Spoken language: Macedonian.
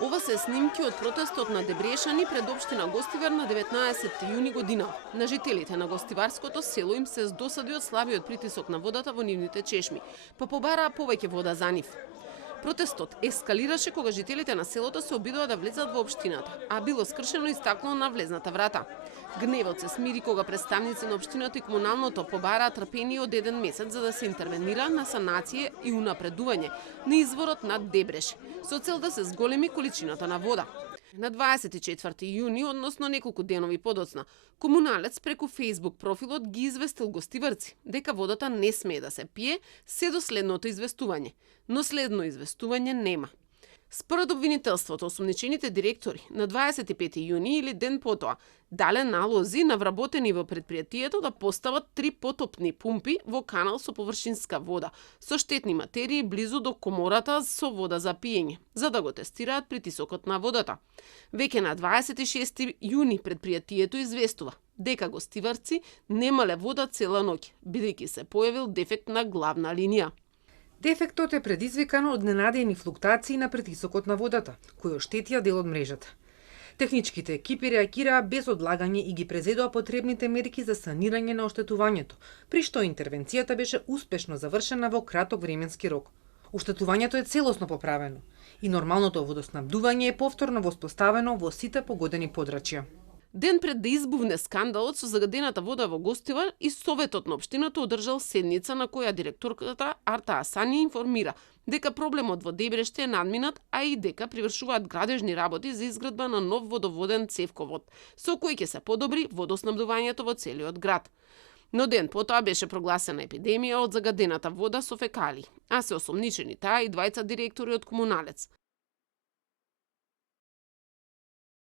Ова се снимки од протестот на Дебрешани пред општина Гостивар на 19 јуни година. На жителите на гостиварското село им се здосади од слабиот притисок на водата во нивните чешми, па побараа повеќе вода за нив. Протестот ескалираше кога жителите на селото се обидоа да влезат во општината, а било скршено и стакло на влезната врата. Гневот се смири кога представници на општината и комуналното побараа трпение од 1 месец за да се интервенира на санација и унапредување на изворот на Дебреш, со цел да се зголеми количината на вода. На 24 јуни, односно неколку денови подоцна, комуналец преку Facebook профилот ги известил гостиварци дека водата не смее да се пие се до следното известување, но следно известување нема. Според обвинителството, осумничените директори на 25 јуни или ден потоа дале налози на вработени во предпријатието да постават 3 потопни пумпи во канал со површинска вода, со штетни материи близу до комората со вода за пиење, за да го тестираат притисокот на водата. Веќе на 26 јуни предпријатието известува дека гостиварци немале вода цела ноќ, бидејќи се појавил дефект на главна линија. Дефектот е предизвикан од ненадејни флуктуации на притисокот на водата, кои оштетија дел од мрежата. Техничките екипи реагираа без одлагање и ги презедоа потребните мерки за санирање на оштетувањето, при што интервенцијата беше успешно завршена во краток временски рок. Оштетувањето е целосно поправено и нормалното водоснабдување е повторно воспоставено во сите погодени подрачја. Ден пред да избувне скандалот со загадената вода во Гостивар, и Советот на општината одржал седница на која директорката Арта Асани информира дека проблемот во Дебреште е надминат, а и дека привршуваат градежни работи за изградба на нов водоводен цевковод, со кој ќе се подобри водоснабдувањето во целиот град. Но ден потоа беше прогласена епидемија од загадената вода со фекали, а се осомничени таа и двајца директори од комуналец.